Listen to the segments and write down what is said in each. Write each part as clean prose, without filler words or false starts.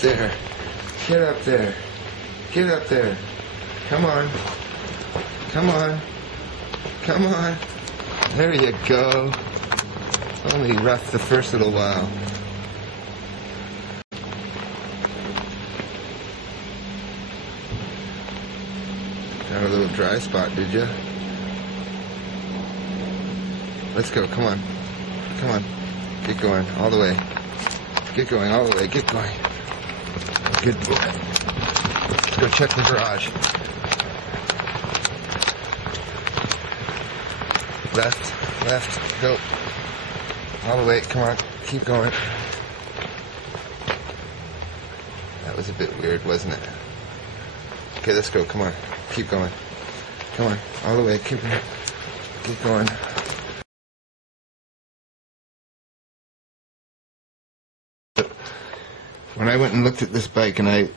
there. Get up there. Get up there. Come on. Come on. Come on. There you go. Only rough the first little while. Got a little dry spot, did you? Let's go. Come on. Come on. Get going all the way. Get going all the way. Get going. Good boy. Let's go check the garage. Left, left, go. All the way. Come on. Keep going. That was a bit weird, wasn't it? Okay, let's go. Come on. Keep going. Come on. All the way. Keep going. When I went and looked at this bike, and I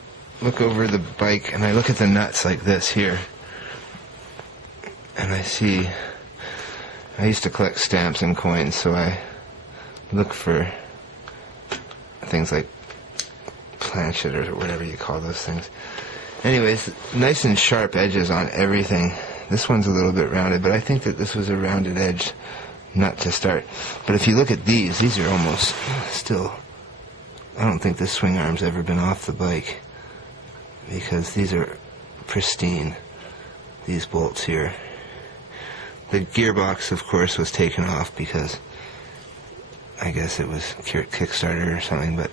look over the bike and I look at the nuts like this here, and I see, I used to collect stamps and coins, so I look for things like planchet or whatever you call those things. Anyways, nice and sharp edges on everything. This one's a little bit rounded, but I think that this was a rounded edge nut to start. But if you look at these are almost still, I don't think this swing arm's ever been off the bike, because these are pristine, these bolts here. The gearbox, of course, was taken off because I guess it was Kickstarter or something, but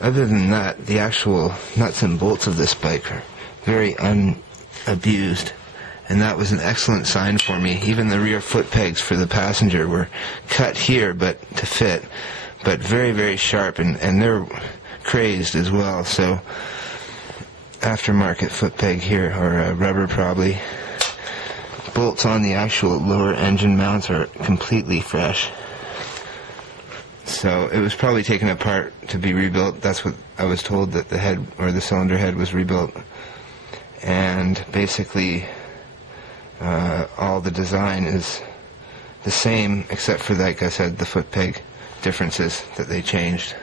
other than that, the actual nuts and bolts of this bike are very unabused, and that was an excellent sign for me. Even the rear foot pegs for the passenger were cut here but to fit, but very, very sharp, and they're crazed as well, so aftermarket foot peg here, or rubber probably. Bolts on the actual lower engine mounts are completely fresh. So it was probably taken apart to be rebuilt. That's what I was told, that the head, or the cylinder head, was rebuilt. And basically all the design is the same, except for, like I said, the foot peg differences that they changed.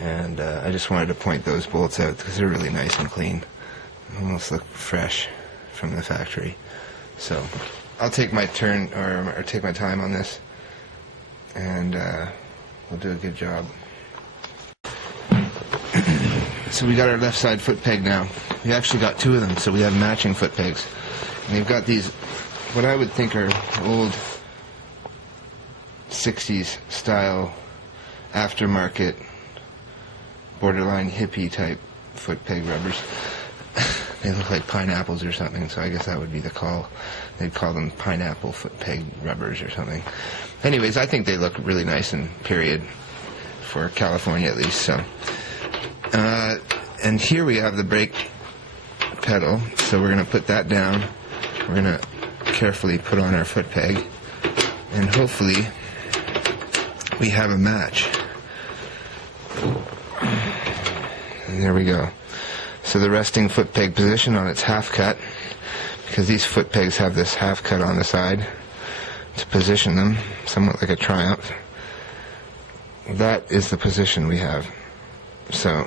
And I just wanted to point those bolts out because they're really nice and clean. They almost look fresh from the factory. So I'll take my turn, or take my time on this, and we'll do a good job. So we got our left side foot peg now. We actually got two of them, so we have matching foot pegs. And they've got these, what I would think are old 60s style aftermarket borderline hippie type foot peg rubbers. They look like pineapples or something, so I guess that would be the call. They'd call them pineapple foot peg rubbers or something. Anyways, I think they look really nice, and period, for California at least. So, and here we have the brake pedal, so we're going to put that down. We're going to carefully put on our foot peg, and hopefully we have a match. And there we go. So the resting foot peg position on its half cut, because these foot pegs have this half cut on the side to position them, somewhat like a Triumph. That is the position we have. So,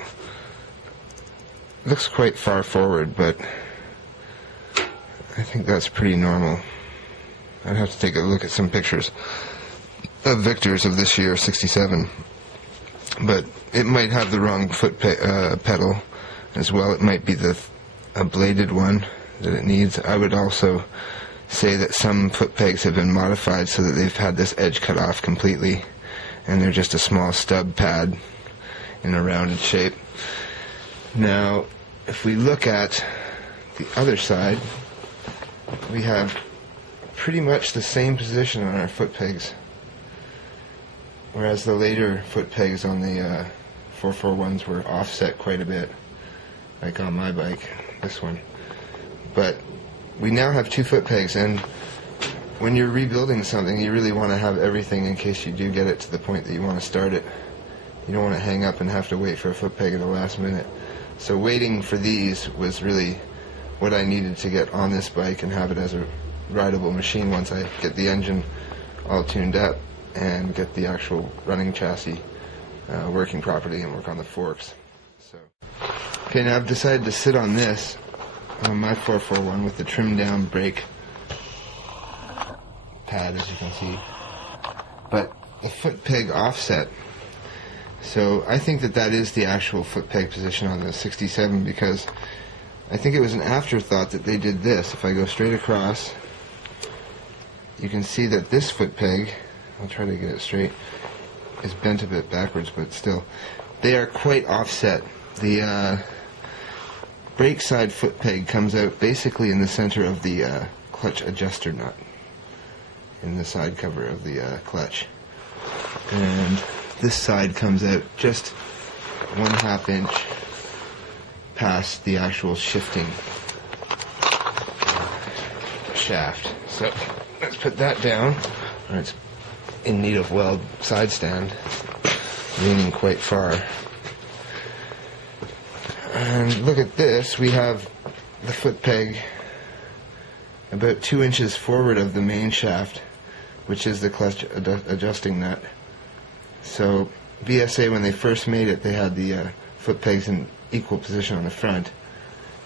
looks quite far forward, but I think that's pretty normal. I'd have to take a look at some pictures of Victor's of this year, 67. But it might have the wrong foot pedal as well. It might be a bladed one that it needs. I would also say that some foot pegs have been modified so that they've had this edge cut off completely, and they're just a small stub pad in a rounded shape. Now, if we look at the other side, we have pretty much the same position on our foot pegs, whereas the later foot pegs on the 441s were offset quite a bit, like on my bike, this one. But we now have two foot pegs, and when you're rebuilding something, you really want to have everything in case you do get it to the point that you want to start it. You don't want to hang up and have to wait for a foot peg at the last minute. So waiting for these was really what I needed to get on this bike and have it as a rideable machine once I get the engine all tuned up and get the actual running chassis working properly and work on the forks. So, okay, now I've decided to sit on this, on my 441 with the trimmed down brake pad, as you can see, but the foot peg offset. So I think that that is the actual foot peg position on the 67, because I think it was an afterthought that they did this. If I go straight across, you can see that this foot peg, I'll try to get it straight, is bent a bit backwards, but still, they are quite offset. The brake side foot peg comes out basically in the center of the clutch adjuster nut, in the side cover of the clutch. And this side comes out just 1/2 inch past the actual shifting shaft. So let's put that down. It's in need of weld side stand, leaning quite far. And look at this, we have the foot peg about 2 inches forward of the main shaft, which is the clutch adjusting nut. So BSA, when they first made it, they had the foot pegs in equal position on the front,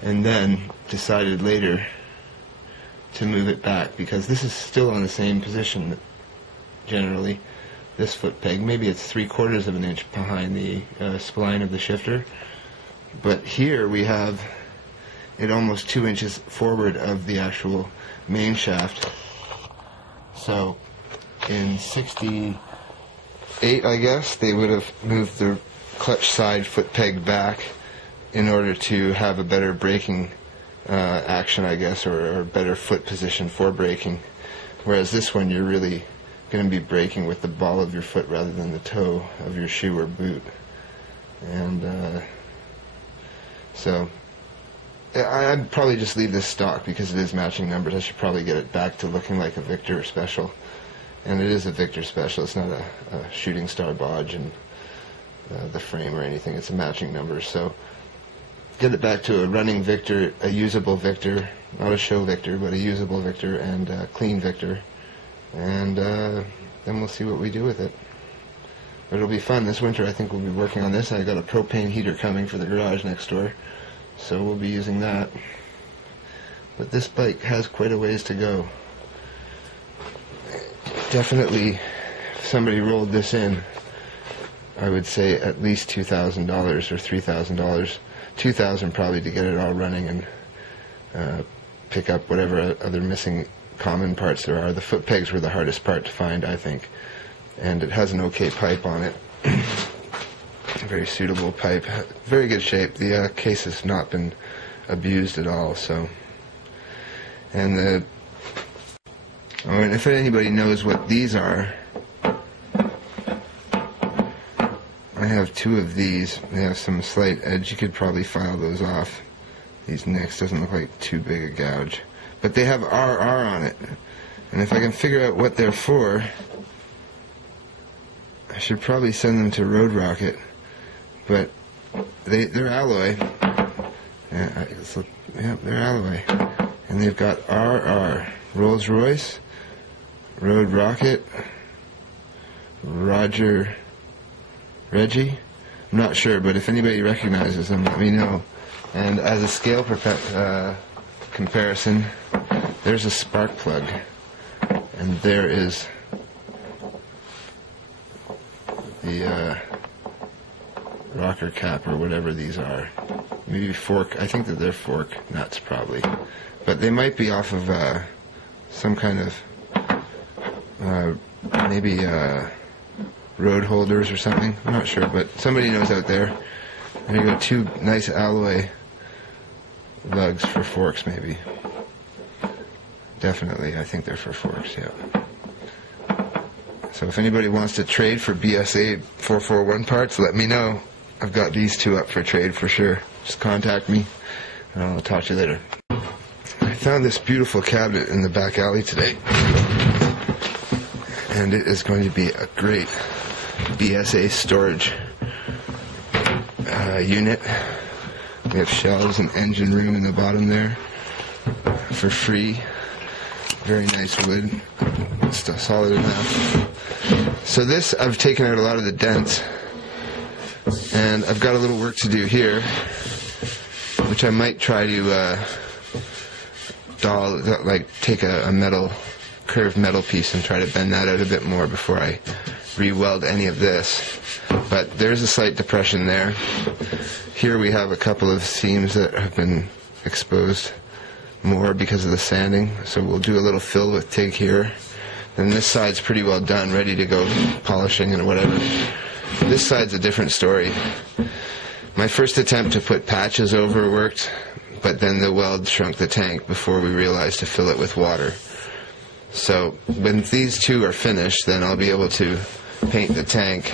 and then decided later to move it back, because this is still on the same position generally, this foot peg. Maybe it's 3/4 of an inch behind the spline of the shifter, but here we have it almost 2 inches forward of the actual main shaft. So in 68, I guess, they would have moved the clutch side foot peg back in order to have a better braking action, I guess, or better foot position for braking. Whereas this one, you're really going to be braking with the ball of your foot rather than the toe of your shoe or boot. And so I'd probably just leave this stock because it is matching numbers. I should probably get it back to looking like a Victor Special. And it is a Victor Special. It's not a Shooting Star Bodge in the frame or anything. It's a matching number. So get it back to a running Victor, a usable Victor, not a show Victor, but a usable Victor and a clean Victor. And then we'll see what we do with it. But it'll be fun. This winter I think we'll be working on this. I got a propane heater coming for the garage next door, so we'll be using that. But this bike has quite a ways to go. Definitely, if somebody rolled this in, I would say at least $2,000 or $3,000. $2,000 probably to get it all running and pick up whatever other missing common parts there are. The foot pegs were the hardest part to find, I think. And it has an okay pipe on it. Very suitable pipe. Very good shape. The case has not been abused at all. So, and if anybody knows what these are, I have 2 of these. They have some slight edge. You could probably file those off. These nicks doesn't look like too big a gouge, but they have RR on it. And if I can figure out what they're for, I should probably send them to Road Rocket. But they're alloy. Yeah, they're alloy, and they've got RR. Rolls Royce, Road Rocket, Roger, Reggie. I'm not sure, but if anybody recognizes them, let me know. And as a scale comparison, there's a spark plug, and there is the rocker cap or whatever these are. Maybe fork. I think that they're fork nuts probably, but they might be off of some kind of maybe road holders or something. I'm not sure, but somebody knows out there. There you go, 2 nice alloy lugs for forks, maybe. Definitely, I think they're for forks, yeah. So if anybody wants to trade for BSA 441 parts, let me know. I've got these 2 up for trade for sure. Just contact me, and I'll talk to you later. I found this beautiful cabinet in the back alley today, and it is going to be a great BSA storage unit. We have shelves and engine room in the bottom there for free. Very nice wood, still solid enough. So this, I've taken out a lot of the dents And I've got a little work to do here, which I might try to take a curved metal piece and try to bend that out a bit more before I re-weld any of this. But there's a slight depression there. Here we have a couple of seams that have been exposed more because of the sanding, so we'll do a little fill with TIG here. Then this side's pretty well done, ready to go polishing and whatever. This side's a different story. My first attempt to put patches over worked, but then the weld shrunk the tank before we realized to fill it with water. So when these two are finished, then I'll be able to paint the tank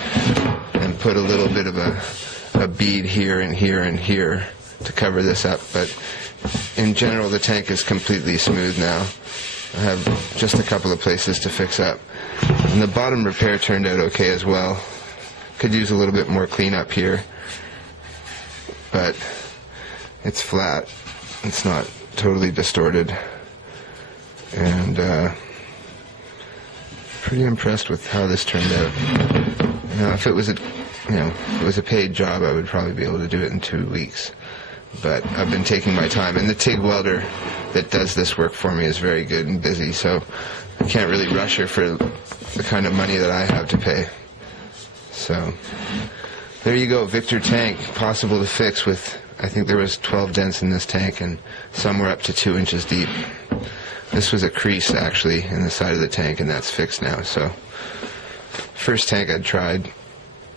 and put a little bit of a bead here and here and here to cover this up. But in general, the tank is completely smooth now. I have just a couple of places to fix up. And the bottom repair turned out okay as well. Could use a little bit more cleanup here, but it's flat. It's not totally distorted. And pretty impressed with how this turned out. If it was a paid job, I would probably be able to do it in 2 weeks. But I've been taking my time, and the TIG welder that does this work for me is very good and busy, so I can't really rush her for the kind of money that I have to pay. So there you go, Victor tank, possible to fix with, I think there was 12 dents in this tank, and some were up to 2 inches deep. This was a crease actually in the side of the tank, and that's fixed now. So first tank I'd tried,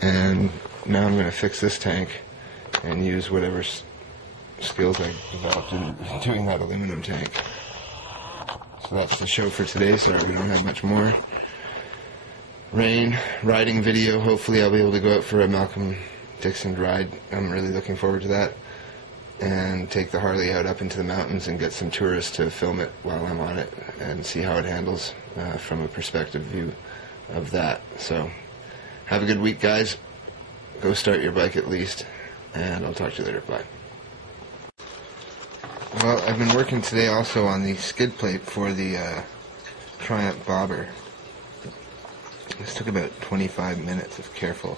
and now I'm going to fix this tank and use whatever skills I developed in doing that aluminum tank. So that's the show for today. Sorry we don't have much more. Rain, riding video. Hopefully I'll be able to go out for a Malcolm Dixon ride. I'm really looking forward to that. And take the Harley out up into the mountains and get some tourists to film it while I'm on it and see how it handles from a perspective view of that. So have a good week, guys. Go start your bike at least, and I'll talk to you later. Bye. Well, I've been working today also on the skid plate for the Triumph bobber. This took about 25 minutes of careful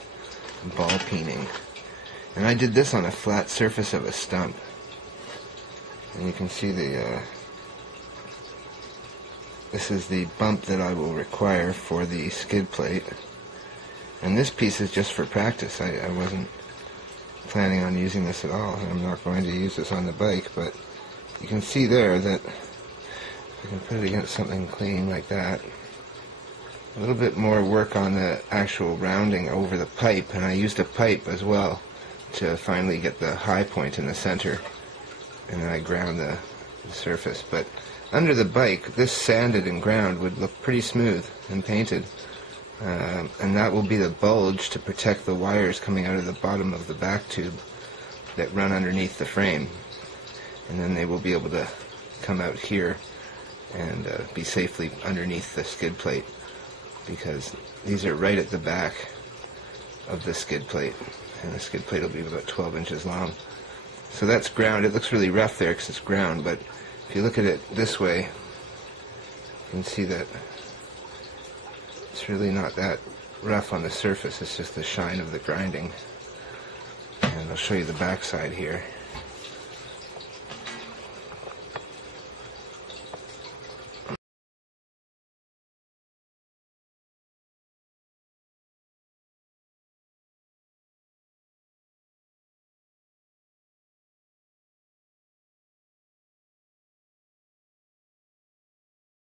ball peening. And I did this on a flat surface of a stump. And you can see this is the bump that I will require for the skid plate. And this piece is just for practice. I wasn't planning on using this at all. I'm not going to use this on the bike, but you can see there that if I can put it against something clean like that, a little bit more work on the actual rounding over the pipe, and I used a pipe as well to finally get the high point in the center, and then I ground the surface. But under the bike, this sanded and ground would look pretty smooth and painted, and that will be the bulge to protect the wires coming out of the bottom of the back tube that run underneath the frame, and then they will be able to come out here and be safely underneath the skid plate, because these are right at the back of the skid plate, and the skid plate will be about 12 inches long. So that's ground. It looks really rough there because it's ground, but if you look at it this way, you can see that it's really not that rough on the surface. It's just the shine of the grinding. And I'll show you the back side here.